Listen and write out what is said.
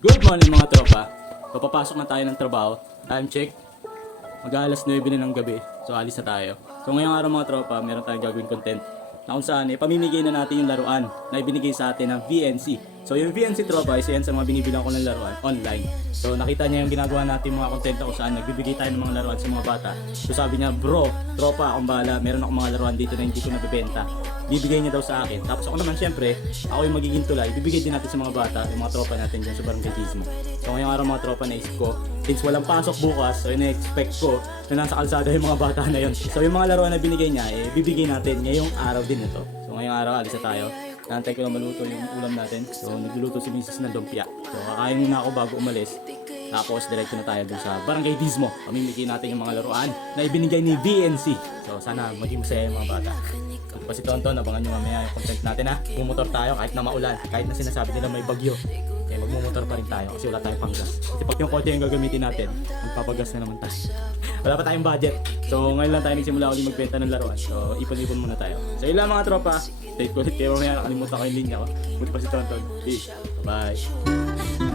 Good morning mga tropa. Papapasok na tayo ng trabaho. Time check. Mag-aalas 9 na ng gabi. So alis na tayo. So ngayong araw mga tropa, meron tayong gagawin content na kung saan pamimigay na natin yung laruan na ibinigay sa atin ng VNC. So yung VNC tropa, isa yan sa mga binibilang ko ng laruan online. So nakita niya yung ginagawa natin mga content kung saan nagbibigay tayo ng mga laruan sa mga bata. So sabi niya, bro, tropa akong bahala, meron akong mga laruan dito na hindi ko nabibenta. Bibigay niya daw sa akin. Tapos ako naman syempre, ako yung magiging tulay, bibigay din natin sa mga bata, yung mga tropa natin dyan sa Barangay Tismo. So ngayong araw mga tropa, naisip ko, since walang pasok bukas, so ina-expect ko na nasa kalsada yung mga bata na yun. So yung mga laruan na binigay niya, bibigay natin ngayong araw din ito. So ngayong araw, alis na tayo. Nantay ko lang maluto yung ulam natin. So nagluluto si Mrs. ng lumpia. So kakain muna ako bago umalis. Tapos diretso na tayo dun sa Barangay Tismo. Pamimigay natin yung mga laruan na ibinigay ni VNC. So sana maging masaya yung mga bata. Ito pa si Tonton, abangan nyo mamaya yung content natin ha. Bumotor tayo kahit na maulan, kahit na sinasabi nila may bagyo. Magmumotor pa rin tayo kasi wala tayong panggas. Kasi pag yung kotse yung gagamitin natin, magpapagas na naman tayo. Wala pa tayong budget. So ngayon lang tayo nagsimula ulit magbenta ng laruan. So ipon-ipon muna tayo. So yun lang mga tropa. Stay cool. Kaya mamaya nakalimutan ko yung linya ko. Buti pa si Tonton. Peace. Bye.